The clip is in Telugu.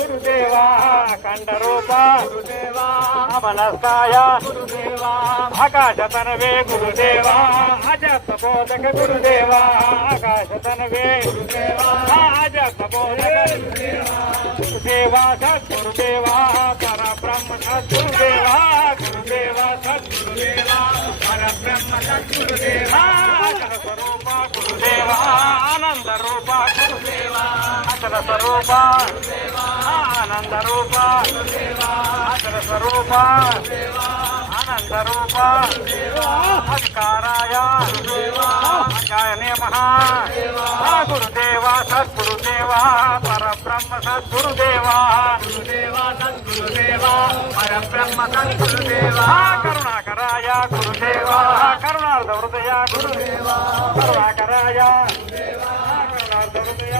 గురుదేవా కండరూప గురుదేవా అమలస్థాయ గురుదేవా ఆకాశతనవే గురుదేవా అజత్త బోధక గురుదేవా ఆకాశతనవే గురుదేవా అజత్త బోధక గురుదేవా సద్గురుదేవా పరబ్రహ్మ సద్గురుదేవా గురుదేవా సద్గురుదేవా పరబ్రహ్మ సద్గురుదేవా స్వరూప గురుదేవా ఆనంద రూప గురుదేవా అసల స్వరూప గురుదేవా స్వరూప ఆనంద రూప అధికారాయ అజాయ నమ గురుదేవా సద్గురుదేవా పరబ్రహ్మ సద్గురుదేవా గురుదేవా సద్గురుదేవా పరబ్రహ్మ సద్గురుదేవా కరుణాకరాయ గురుదేవా కరుణార్థ హృదయ గురుదేవా కరుణాకరాయ కరుణార్థ హృదయ